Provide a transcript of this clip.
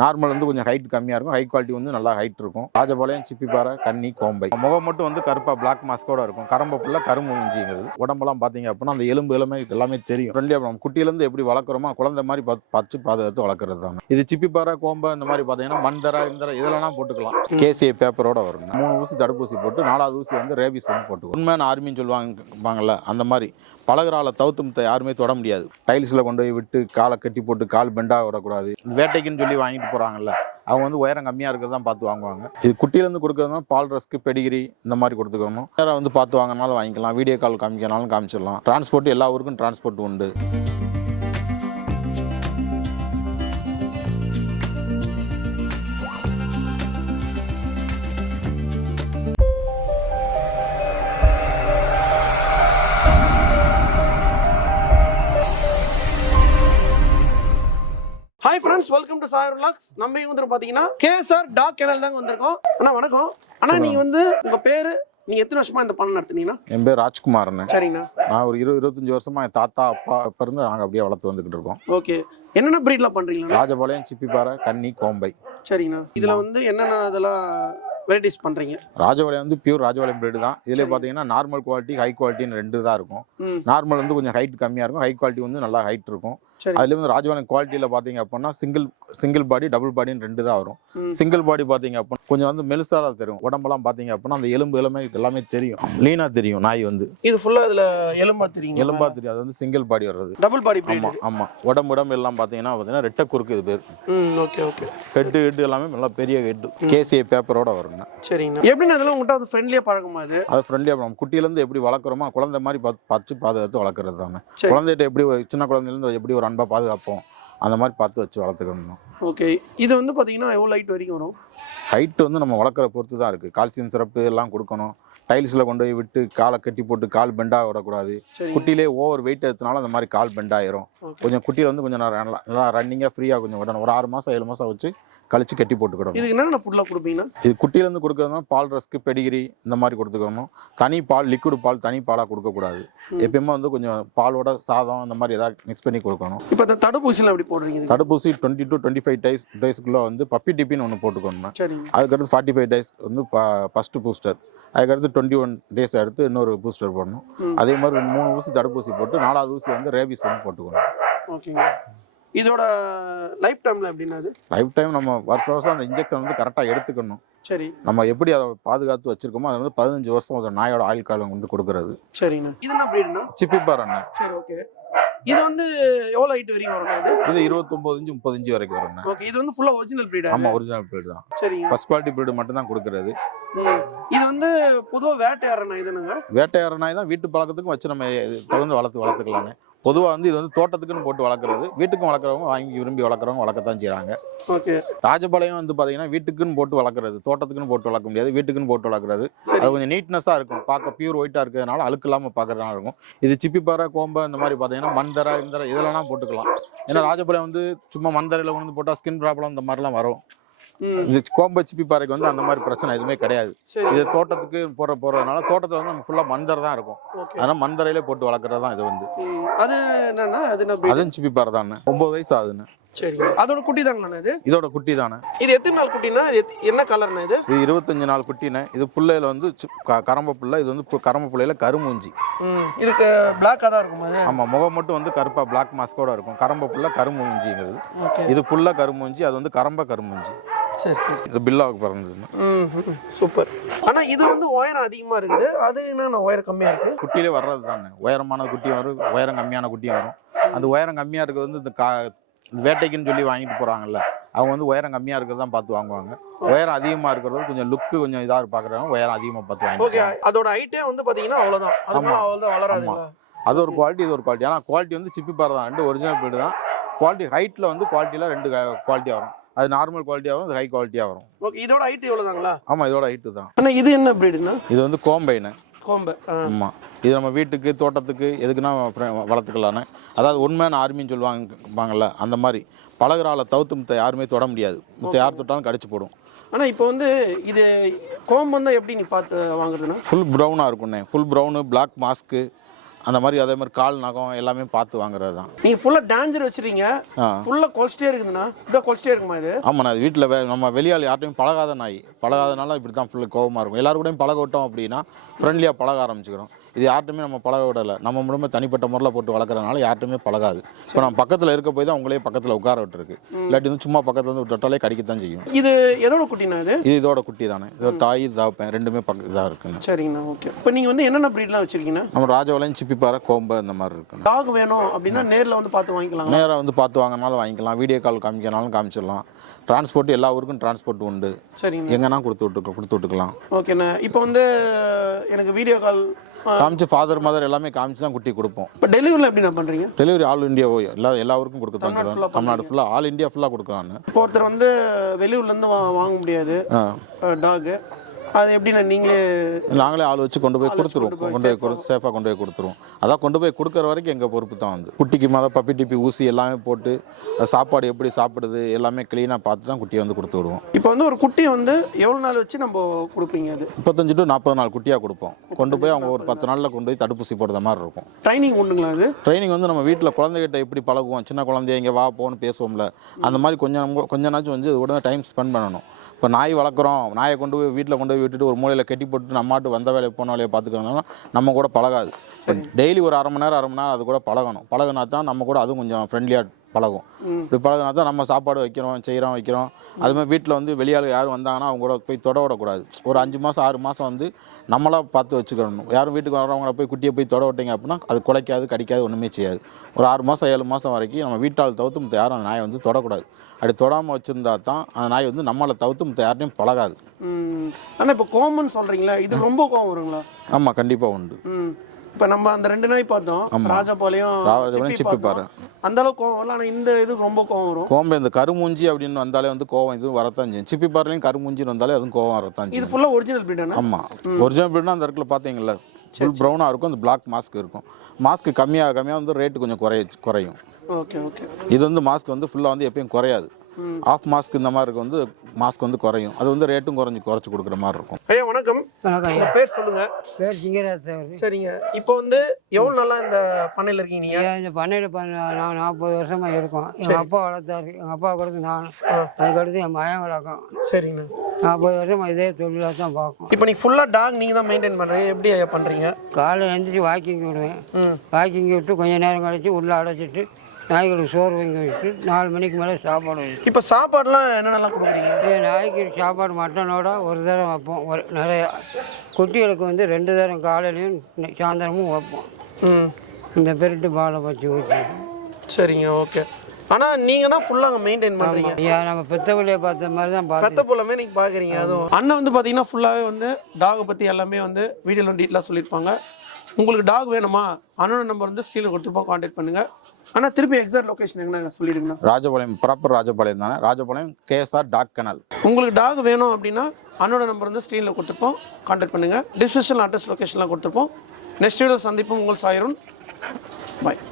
Normal வந்து கொஞ்சம் height கம்மியாக இருக்கும், ஹை குவாலிட்டி வந்து நல்லா ஹைட் இருக்கும். ராஜபாளையம், சிப்பிப்பாறை, கன்னி, கோம்பை. முகம் மட்டும் வந்து கருப்பாக பிளாக் மாஸ்கோட இருக்கும். கரம்ப புள்ள கரும்பு மூஞ்சிங்கிறது. உடம்பெல்லாம் பார்த்தீங்க அப்படின்னா அந்த எலும்பு எல்லாமே தெரியும். ஃப்ரெண்ட்லியாக நம்ம குட்டியிலேருந்து எப்படி வளர்க்குறோமோ குழந்தை மாதிரி பச்சு பாதுகாத்து வளர்க்குறது தான் இது. சிப்பிப்பாறை, கோம்பை இந்த மாதிரி பார்த்தீங்கன்னா மண்தர இந்த இதெல்லாம் போட்டுக்கலாம். கேசிஏ பேப்பரோட வரும். 3 ஊசி தடுப்பூசி போட்டு 4வது ஊசி வந்து ரேபிஸ் வந்து போட்டுக்கணும். உண்மையான ஆர்மின்னு சொல்லுவாங்கல்ல அந்த மாதிரி பழகுறால தவுத்து முத்தை யாருமே தொட முடியாது. டைல்ஸில் கொண்டு போய் விட்டு காலை கட்டி போட்டு கால் பெண்டாக விடக்கூடாது. வேட்டைக்குன்னு சொல்லி வாங்கிட்டு போகிறாங்கல்ல, அவங்க வந்து உயரம் கம்மியாக இருக்கிறது தான் பார்த்து வாங்குவாங்க. இது குட்டியிலேருந்து கொடுக்கறதுனா பால் ரஸ்க்கு, பெடிகிரி இந்த மாதிரி கொடுத்துக்கணும். வேறு வந்து பார்த்து வாங்கினாலும் வாங்கிக்கலாம், வீடியோ கால் காமிக்கனாலும் காமிச்சிடலாம். டிரான்ஸ்போர்ட் எல்லா ஊருக்கும் டிரான்ஸ்போர்ட் உண்டு. Hi friends, welcome to சாயர் vlogs. நம்ம இங்க வந்து பாத்தீங்கன்னா கேஎஸ்ஆர் டாக் கேனல் தாங்க வந்திருக்கோம். அண்ணா வணக்கம். அண்ணா நீங்க வந்து உங்க பேரு, நீங்க எத்தனை வருஷமா இந்த பண்ண நடத்துனீங்கன்னா? என் பேர் ராஜ்குமார்ண்ணே. சரிண்ணா. நான் ஒரு 20-25 வருஷமா என் தாத்தா அப்பா அப்ப இருந்து நாங்கள் அப்படியே வளர்த்து வந்துகிட்டு இருக்கோம். ஓகே, என்னென்ன பிரீட்லாம் பண்றீங்களா? ராஜபாளையம், சிப்பிப்பாறை, கன்னி, கோம்பை. சரிண்ணா. இதுல வந்து என்னென்ன இதெல்லாம் வெரைட்டிஸ் பண்றீங்க? ராஜபாளையம் வந்து பியூர் ராஜபாளையம் பிரீடு தான். இதுல பாத்தீங்கன்னா நார்மல் குவாலிட்டி, ஹை குவாலிட்டின்னு 2 தான் இருக்கும். நார்மல் வந்து கொஞ்சம் ஹைட் கம்மியா இருக்கும், ஹை குவாலிட்டி வந்து நல்லா ஹைட் இருக்கும். அதுல வந்து ராஜபாளையம் குவாலிட்டியில பாத்தீங்க அப்படின்னா சிங்கிள் பாடி, டபுள் பாடின்னு 2 தான் வரும். சிங்கிள் பாடி பாத்தீங்க அப்படின்னா கொஞ்சம் வந்து மெலிசா தான் தெரியும். உடம்பெல்லாம் பாத்தீங்க அப்படின்னா அந்த எலும்பு எல்லாமே தெரியும், லீனா தெரியும். நாய் வந்து இது ஃபுல்லா இதுல எலும்பா தெரியும். எலும்பா தெரியும். அது வந்து சிங்கிள் பாடி வர்றது. டபுள் பாடி பிரீட். ஆமா. உடம்பு எல்லாம் பாத்தீங்கன்னா ரெட்டை குறுக்கு இது பேர். Okay okay. ஹெட் எல்லாமே நல்லா பெரிய ஹெட். கேசிஏ பேப்பரோட வருங்க. சரிங்க. எப்படின்னா அதெல்லாம் உங்கள்கிட்ட வந்து ஃப்ரெண்ட்லியா பழக்கமா? அது ஃப்ரெண்ட்லியா நம்ம குட்டியிலேருந்து எப்படி வளர்க்குறோமோ குழந்தை மாதிரி பச்சு பாதுகாத்து வளர்க்குறது தானே. குழந்தைகிட்ட எப்படி சின்ன குழந்தையிலேருந்து எப்படி ஒரு அன்பா பாதுகாப்போம் அந்த மாதிரி பார்த்து வச்சு வளர்த்துக்கணும். ஓகே. இது வந்து பார்த்தீங்கன்னா எவ்வளோ ஹைட் வரைக்கும் வரும்? ஹைட் வந்து நம்ம வளர்க்குற பொறுத்து தான் இருக்குது. கால்சியம் சிறப்பு எல்லாம் கொடுக்கணும். டைல்ஸில் கொண்டு போய் விட்டு காலை கட்டி போட்டு கால் பெண்டாக விடக்கூடாது. குட்டியிலே ஓவர் வெயிட் எடுத்தனால அந்த மாதிரி கால் பெண்டாயிரும். கொஞ்சம் குட்டியில் வந்து கொஞ்சம் நல்லா ரன்னிங்காக ஃப்ரீயாக கொஞ்சம் விடணும். ஒரு 6 மாதம் 7 மாதம் வச்சு கழிச்சு கட்டி போட்டுக்கிடணும். இது என்னென்ன ஃபுட்லாம் கொடுப்பீங்கன்னா? இது குட்டியிலேருந்து கொடுக்கறதுனா பால் ரஸ்க்கு, பெடிகிரி இந்த மாதிரி கொடுத்துக்கணும். தனி பால், லிக்விட் பால் தனி பாலாக கொடுக்கக்கூடாது. எப்பயுமே வந்து கொஞ்சம் பாலோட சாதம் அந்த மாதிரி ஏதாவது மிக்ஸ் பண்ணி கொடுக்கணும். இப்போ இந்த தடுப்பூசிலாம் எப்படி போடுறீங்க? தடுப்பூசி 20 to 25 டேஸ்க்குள்ளே வந்து பப்பி டிப்பின்னு ஒன்று போட்டுக்கணும். அதுக்கடுத்து 45 டேஸ் வந்து ஃபஸ்ட்டு பூஸ்டர். அதுக்கடுத்து 21 டேஸ் எடுத்து இன்னொரு பூஸ்டர் போடணும். அதே மாதிரி 3 ஊசி தடுப்பூசி போட்டு 4வது ஊசி வந்து ரேபிஸ் வந்து போட்டுக்கணும். ஓகேங்க. இதோட லைஃப் டைம்ல எப்படின்னா? லைஃப் டைம் நம்ம வருஷம் அந்த இன்ஜெக்ஷன் வந்து கரெக்டாக எடுத்துக்கணும். சரி. நம்ம எப்படி அதை பாதுகாத்து வச்சிருக்கோமோ அது வந்து 15 வருஷம் ஒரு நாயோட ஆயுள் காலம் வந்து கொடுக்கறது. சரிண்ணா. இது என்ன பிரீடுண்ணா? சிப்பிப்பாறை. சரி, ஓகே. இது வந்து எவ்வளவு ஹைட் வரைக்கும் வரும்? இது 29 இன்ச் 30 இன்ச் வரைக்கும் வரும். ஓகே. இது வந்து ஃபுல்லா ஒரிஜினல் பிரீட்? ஆமா, ஒரிஜினல் பிரீட் தான். சரிங்க. ஃபர்ஸ்ட் குவாலிட்டி பிரீட் மட்டும் தான் கொடுக்கிறது. இது வந்து பொதுவா வேட்டையாடுற நாய் தானங்க? வேட்டையாடுற நாய் தான். வீட்டு பழக்கத்துக்கும் வச்சு நம்ம தொடர்ந்து வளர்த்துக்கலான்னு. பொதுவாக வந்து இது வந்து தோட்டத்துக்குன்னு போட்டு வளர்க்குறது. வீட்டுக்கும் வளர்க்குறவங்க வாங்கி விரும்பி வளர்க்குறவங்க வளர்க்கத்தான் செய்கிறாங்க. ஓகே. ராஜபாளையம் வந்து பார்த்தீங்கன்னா வீட்டுக்குன்னு போட்டு வளர்க்குறது, தோட்டத்துக்குன்னு போட்டு வளர்க்க முடியாது. வீட்டுக்குன்னு போட்டு வளர்க்குறது. அது கொஞ்சம் நீட்னஸாக இருக்கும், பார்க்க பியூர் ஒயிட்டாக இருக்கிறதுனால அழுக்கு இல்லாமல் பார்க்குறதுனால இருக்கும். இது சிப்பிப்பாறை, கோம்பை இந்த மாதிரி பார்த்தீங்கன்னா மண்தர இதெல்லாம் போட்டுக்கலாம். ஏன்னா ராஜபாளையம் வந்து சும்மா மண்தரையில் வந்து போட்டால் ஸ்கின் ப்ராப்ளம் இந்த மாதிரிலாம் வரும். இது கோம்பை, சிப்பிப்பாறைக்கு வந்து அந்த மாதிரி பிரச்சனை எதுவுமே கிடையாது. இது தோட்டத்துக்கு போறதுனால தோட்டத்தில் வந்து நம்ம ஃபுல்லாக மண்தரை தான் இருக்கும். அதனால மண்தரையிலே போட்டு வளர்க்குறது தான் இது வந்து. அது என்னன்னா அதுவும் சிப்பிப்பாறை தானே. 9 வயசு ஆகுதுன்னு. சரி. அதோட குட்டி தாங்கண்ணா இது? இதோட குட்டி தானே. இது எத்தனை நாள் குட்டினா? என்ன கலர்னா இது? இது 25 நாள் குட்டினே. இது புள்ளையில வந்து கரம்ப புள்ள. இது வந்து கரம்ப புள்ளையில கருமூஞ்சி. இதுக்கு பிளாக்கா தான் இருக்கும் அது? ஆமா, முகம் மட்டும் வந்து கருப்பா பிளாக் மாஸ்கோட இருக்கும். கரம்ப புள்ள கருமூஞ்சிங்கிறது. இது புள்ள கருமூஞ்சி, அது வந்து கரம்ப கருமூஞ்சி. சரி சரி. இது பில்லாவுக்கு பிறந்தது. சூப்பர். ஆனா இது வந்து உயரம் அதிகமா இருக்குது, அது என்ன உயரம் கம்மியா இருக்கு? குட்டியிலே வர்றது தானே. உயரமான குட்டியும் வரும், உயரம் கம்மியான குட்டியும் வரும். அந்த உயரம் கம்மியா இருக்கிறது வந்து இந்த வேட்டைக்குன்னு சொல்லி வாங்கிட்டு போறாங்கல்ல, அவங்க வந்து உயரம் கம்மியா இருக்கிறது தான் பார்த்து வாங்குவாங்க. உயரம் அதிகமா இருக்கிறது கொஞ்சம் லுக்கு கொஞ்சம் இதாக பார்க்குறாங்க. உயரம் அதிகமாக பார்த்து வாங்க. ஓகே. அதோட ஹைட்டே வந்து பாத்தீங்கன்னா அவ்வளவுதான், அவ்வளவுதான் வளராது. அது ஒரு குவாலிட்டி, இது ஒரு குவாலிட்டி. ஆனால் குவாலிட்டி வந்து சிப்பிப்பாறை தான். 2 ஒரிஜினல் பிரீடு தான். குவாலிட்டி ஹைட்ல வந்து குவாலிட்டியில 2 குவாலிட்டியாக வரும். அது நார்மல் குவாலிட்டியாக வரும், அது ஹை குவாலிட்டியாக வரும். ஓகே. இதோட ஹைட் எவ்வளவுதாங்களா? ஆமா, இதோட ஹைட்டு தான். ஆனால் இது என்ன பிரீடுனா? இது வந்து கோம்பைன்னு. கோம்பை. ஆமா. இது நம்ம வீட்டுக்கு தோட்டத்துக்கு எதுக்குன்னா வளர்த்துக்கலான்னு. அதாவது உண்மையான ஆர்மின்னு சொல்லுவாங்கல்ல அந்த மாதிரி பழகுறால தவுத்து முத்தை யாருமே தொட முடியாது. முத்தை யார் தொட்டாலும் கடிச்சு போடும். ஆனால் இப்போ வந்து இது கோம்பம் தான் எப்படி நீ பார்த்து வாங்குறதுன்னா? ஃபுல் ப்ரௌனாக இருக்குண்ணே. ஃபுல் ப்ரௌனு, பிளாக் மாஸ்க்கு, அந்த மாதிரி அதே மாதிரி கால் நகம் எல்லாமே பார்த்து வாங்குறது தான். நீங்க ஃபுல்லா டேஞ்சர் வச்சிருக்கீங்க, ஃபுல்லா கொல்ஸ்டே இருக்குதுண்ணா. இப்படியே கொல்ஸ்டே இருக்குமா இது? ஆமாண்ணா, அது வீட்டில் நம்ம வெளியால் யார்ட்டையும் பழகாத நாய், பழகாதனால இப்படி தான் ஃபுல்லு கோவமாக இருக்கும். எல்லாரும் கூடயும் பழக விட்டோம் அப்படின்னா ஃப்ரெண்ட்லியாக பழக ஆரம்பிச்சுக்கிறோம். இது யார்ட்டுமே நம்ம பழக விடலை, நம்ம மூலமே தனிப்பட்ட முறையில் போட்டு வளர்க்குறதுனால யார்ட்டுமே பழகாது. இப்போ நம்ம பக்கத்தில் இருக்க போய் தான் உங்களே பக்கத்தில் உட்கார விட்டுருக்கு. இல்லாட்டி வந்து சும்மா பக்கத்தில் வந்து தொட்டாலே கடிக்கத்தான் செய்யும். இது எதோட குட்டினா இது? இதோட குட்டி தானே. இதோட தாய் தாப்பேன் ரெண்டுமே இதாக இருக்குங்க. சரிங்கண்ணா, ஓகே. இப்போ நீங்கள் வந்து என்னென்ன ப்ரீட்லாம் வச்சிருக்கீங்கன்னா? நம்ம ராஜபாளையம், சிப்பிப்பாறை, கோம்பை இந்த மாதிரி இருக்குங்க. டாக் வேணும் அப்படின்னா நேரில் வந்து பார்த்து வாங்கிக்கலாம். நேராக வந்து பார்த்து வாங்கினாலும் வாங்கிக்கலாம், வீடியோ கால் காமிக்கனாலும் காமிச்சிடலாம். டிரான்ஸ்போர்ட் எல்லா ஊருக்கும் டிரான்ஸ்போர்ட் உண்டு. சரிங்க, எங்கன்னா கொடுத்து விட்டுக்கலாம். ஓகேண்ணா. இப்போ வந்து எனக்கு வீடியோ கால் காமிச்சு ஃபாதர் மதர் எல்லாமே காமிச்சு தான் குட்டி கொடுப்போம். இப்போ டெலிவரியில் எப்படி நான் பண்ணுறீங்க? டெலிவரி ஆல் இந்தியா எல்லா ஊருக்கும் கொடுக்க தான் சொல்லுவோம். தமிழ்நாடு ஃபுல்லாக ஆல் இந்தியா ஃபுல்லாக கொடுக்கலான்னு. இப்போ ஒருத்தர் வந்து வெளியூர்லேருந்து வாங்க முடியாது டாகு, அது எப்படின்னா நாங்களே ஆள் வச்சு கொண்டு போய் கொடுத்துருவோம். சேஃபாக கொண்டு போய் கொடுத்துருவோம். அதான் கொண்டு போய் கொடுக்குற வரைக்கும் எங்கள் பொறுப்பு தான். வந்து குட்டிக்கு பப்பி டிப்பி ஊசி எல்லாமே போட்டு சாப்பாடு எப்படி சாப்பிடுது எல்லாமே க்ளீனாக பார்த்து தான் குட்டியை வந்து கொடுத்து விடுவோம். இப்போ வந்து ஒரு குட்டியை வந்து எவ்வளோ நாள் வச்சு நம்ம கொடுப்பீங்க? அது 35 to 40 நாள் குட்டியாக கொடுப்போம். கொண்டு போய் அவங்க ஒரு 10 நாளில் கொண்டு போய் தடுப்பூசி போடுற மாதிரி இருக்கும். ட்ரைனிங் உண்டுங்களா? அது ட்ரைனிங் வந்து நம்ம வீட்டில் குழந்தைகிட்ட எப்படி பழகுவோம், சின்ன குழந்தைய இங்கே வா போன்னு பேசுவோம்ல, அந்த மாதிரி கொஞ்ச நாச்சும் வந்து உடனே டைம் ஸ்பெண்ட் பண்ணணும். இப்போ நாய் வளர்க்குறோம், நாயை கொண்டு போய் வீட்டில் கொண்டு போய் விட்டுட்டு ஒரு மூலையில் கட்டி போட்டு நம்மாட்டு வந்த வேலையை போன வேலையை பார்த்துக்கிறதுனால நம்ம கூட பழகாது. டெய்லி ஒரு அரை மணி நேரம் அது கூட பழகினா தான் நம்ம கூட அதுவும் கொஞ்சம் ஃப்ரெண்ட்லியாக பழகும். இப்படி பழகினா தான் நம்ம சாப்பாடு வைக்கிறோம். அதுமாதிரி வீட்டில் வந்து வெளியால் யாரும் வந்தாங்கன்னா அவங்க கூட போய் தொட விடக்கூடாது. ஒரு 5 மாதம் 6 மாதம் வந்து நம்மளாக பார்த்து வச்சுக்கணும். யாரும் வீட்டுக்கு வரவங்கள போய் குட்டியை போய் தொட விட்டீங்க அப்படின்னா அது குலைக்காது, கடிக்காது, ஒன்றுமே செய்யாது. ஒரு 6 மாதம் 7 மாதம் வரைக்கும் நம்ம வீட்டால் தவிர்த்து மற்ற யாரும் அந்த நாயை வந்து தொடக்கூடாது. அப்படி தொடாமல் வச்சுருந்தா தான் அந்த நாய் வந்து நம்மளை தவிர்த்து மற்ற யார்ட்டையும் பழகாது. ஆனால் இப்போ கோவம்னு சொல்கிறீங்களா, இது ரொம்ப கோவம் வருங்களா? ஆமாம், கண்டிப்பாக உண்டு. இப்போ நம்ம அந்த 2 நாய் பார்த்தோம், ராஜபாளையம், சிப்பிப்பாறை, அந்த அளவுக்கு கோவம் வரல. ஆனால் இந்த இதுக்கு ரொம்ப கோவம் வரும். கோம்பை இந்த கருமூஞ்சி அப்படின்னு வந்தாலே வந்து கோவம் இது வரத்தான் செய்யும். சிப்பிப்பாறையும் கருமூஞ்சின்னு வந்தாலே அதுவும் கோவம் வரத்தான் செய்யும். இது ஃபுல்லாக ஒரிஜினல் பிரீடானா? ஆமாம், ஒரிஜினல் பிரீட்னா அந்த இடத்துல பார்த்தீங்களா ஃபுல் ப்ரௌனாக இருக்கும். அந்த பிளாக் மாஸ்க் இருக்கும். மாஸ்க் கம்மியாக வந்து ரேட்டு கொஞ்சம் குறையும். ஓகே. இது வந்து மாஸ்க் வந்து ஃபுல்லாக வந்து எப்பயும் குறையாது. ஆஃப் மாஸ்க் இந்த மாதிரி இருக்கு வந்து மாஸ்க் வந்து குறையும். அது வந்து ரேட்டும் குறைச்சி கொடுக்குற மாதிரி இருக்கும். ஐயா வணக்கம். வணக்கம். பேர் சொல்லுங்க. பேர் சிங்கராஜ். சரிங்க. இப்போ வந்து எவ்வளோ நாளா இந்த பண்ணையில் இருக்கீங்க நீங்கள்? இந்த பண்ணையில் நான் 40 வருஷமாக இருக்கோம். எங்கள் அப்பா வளர்த்தாரு, எங்கள் அப்பா கொடுத்து நான், அதுக்கடுத்து என் மகன் வளர்க்கும். சரிங்க. 40 வருஷமாக இதே தொழிலாக தான் பார்க்கும். இப்போ நீ ஃபுல்லாக டாக் நீங்கள் தான் மெயின்டைன் பண்ணுறீங்க, எப்படி ஐயா பண்ணுறீங்க? காலையில் எழுந்திரிச்சு வாக்கிங் விடுவேன். வாக்கிங் விட்டு கொஞ்சம் நேரம் கழிச்சு உள்ளே அடைச்சிட்டு நாய்களுக்கு சோறு வாங்கி வச்சுட்டு 4 மணிக்கு மேலே சாப்பாடு வச்சு. இப்போ சாப்பாடுலாம் என்னென்னலாம் கொடுக்குறீங்க? நாய்க்கு சாப்பாடு மட்டனோட ஒரு தரம் வைப்போம். நிறைய குட்டிகளுக்கு வந்து 2 தரம் காலையிலையும் சாயந்தரமும் வைப்போம். இந்த பெருட்டு பாலை வச்சு ஊற்றி. சரிங்க, ஓகே. ஆனால் நீங்கள் தான் ஃபுல்லாக அங்கே மெயின்டைன் பண்ணுறீங்க. ஐயா நம்ம பெத்த பிள்ளைய பார்த்த மாதிரி தான் பெத்த பிள்ளைமே நீங்கள் பார்க்குறீங்க. அதுவும் அண்ணன் வந்து பார்த்தீங்கன்னா ஃபுல்லாகவே வந்து டாகை பற்றி எல்லாமே வந்து வீடியோவில் டீட்டெயிலாக சொல்லியிருப்பாங்க. உங்களுக்கு டாக் வேணுமா, அண்ணனோட நம்பர் வந்து ஸ்க்ரீனில் கொடுத்துருப்போம், கான்டாக்ட் பண்ணுங்கள். ஆனால் திருப்பி எக்ஸாக்ட் லொகேஷன் எங்கன்னா சொல்லிடுங்க. ராஜபாளையம், ப்ராப்பர் ராஜபாளையம் தானே. ராஜபாளையம் KSR டாக் கனல். உங்களுக்கு டாக் வேணும் அப்படின்னா அண்ணனோட நம்பர் வந்து ஸ்க்ரீனில் கொடுத்துருப்போம், கான்டாக்ட் பண்ணுங்கள். டிஸ்கிரிப்ஷனில் அட்ரஸ் லொகேஷன்லாம் கொடுத்துருப்போம். நெக்ஸ்ட் வீடியோ சந்திப்போம். உங்கள் சாய்ருன். பாய்.